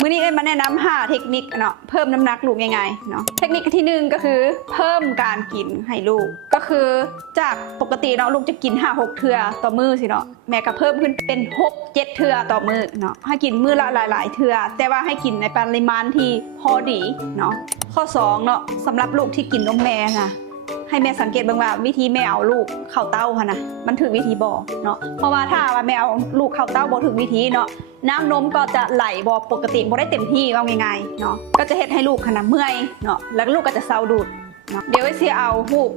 มื้อนี้มาแนะนำ5เทคนิคเนาะเพิ่มน้ำหนักลูกง่ายๆเนาะเทคนิคที่1ก็คือเพิ่มการกินให้ลูกก็คือจากปกติเนาะลูกจะกิน5-6 เทื่อต่อมื้อสิเนาะแม่ก็เพิ่มขึ้นเป็น6-7 เทื่อต่อมื้อเนาะให้กินมื้อละหลายๆเทื่อแต่ว่าให้กินในปริมาณที่พอดีเนาะข้อ2เนาะสำหรับลูกที่กินนมแม่นะให้แม่สังเกตบ้างว่าวิธีแม่เอาลูกเข้าเต้าค่ะนะมันถึงวิธีบ่เนาะเพราะว่าถ้าว่าแม่เอาลูกเข้าเต้าบ่ถึงวิธีเนาะน้ำนมก็จะไหลบ่ปกติบ่ได้เต็มที่ว่าง่ายๆเนาะก็จะเฮ็ดให้ลูกค่ะนะเมื่อยเนาะแล้วลูกก็จะเซาดูดเนาะเดี๋ยวไอ้สิเอารูป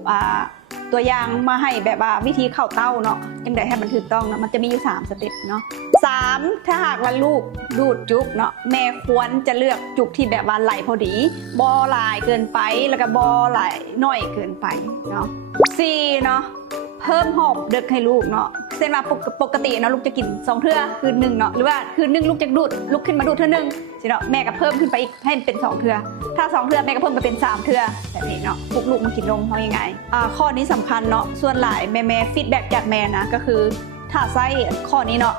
ตัวอย่างมาให้แบบว่าวิธีเข้าเต้าเนาะจังได๋ให้มันถูกต้องเนาะมันจะมีอยู่3สเต็ปเนาะ3ถ้าหากว่าลูกดูดจุกเนาะแม่ควรจะเลือกจุกที่แบบว่าไหลพอดีบ่หลายเกินไปแล้วก็บ่ไหลน้อยเกินไปเนาะ4เนาะเพิ่มหอบดึกให้ลูกเนาะเช่นว่าปกติเนาะลูกจะกิน2 เทื่อคืน1เนาะหรือว่าคืน1ลูกจะดูดลุกขึ้นมาดูดเทื่อนึงสิเนาะแม่ก็เพิ่มขึ้นไปอีกให้เป็น2 เทื่อถ้า2 เทื่อแม่ก็เพิ่มไปเป็น3 เทื่อแบบนี้เนาะปลุกลูกมากินนมเขายังไงข้อนี้สำคัญเนาะส่วนหลายแม่ฟีดแบ็กจากแม่นะก็คือถ้าใส่ข้อนี้เนาะ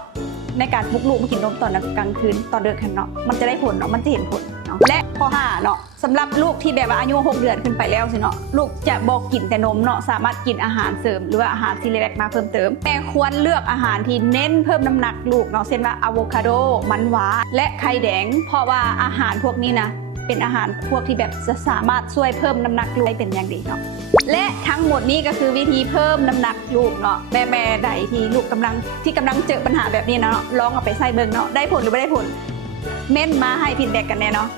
ในการปลุกลูกมากินนมตอนกลางคืนตอนเดึกเนาะมันจะได้ผลเนาะมันจะเห็นผลเนาะและข้อ5เนาะสำหรับลูกที่แบบว่าอายุ6 เดือนขึ้นไปแล้วสิเนาะลูกจะบอกกินแต่นมเนาะสามารถกินอาหารเสริมหรือว่าอาหารซีเรียลมาเพิ่มเติมแต่ควรเลือกอาหารที่เน้นเพิ่มน้ำหนักลูกเนาะเช่นว่าอะโวคาโดมันหวานและไข่แดงเพราะว่าอาหารพวกนี้นะเป็นอาหารพวกที่แบบจะสามารถช่วยเพิ่มน้ำหนักลูกได้เป็นอย่างดีเนาะและทั้งหมดนี้ก็คือวิธีเพิ่มน้ำหนักลูกเนาะแม่ใดที่ลูกกำลังเจอปัญหาแบบนี้เนาะลองเอาไปใส่เบิ่งเนาะได้ผลหรือไม่ได้ผลเม้นมาให้ฟีดแบ็กกันแน่เนาะ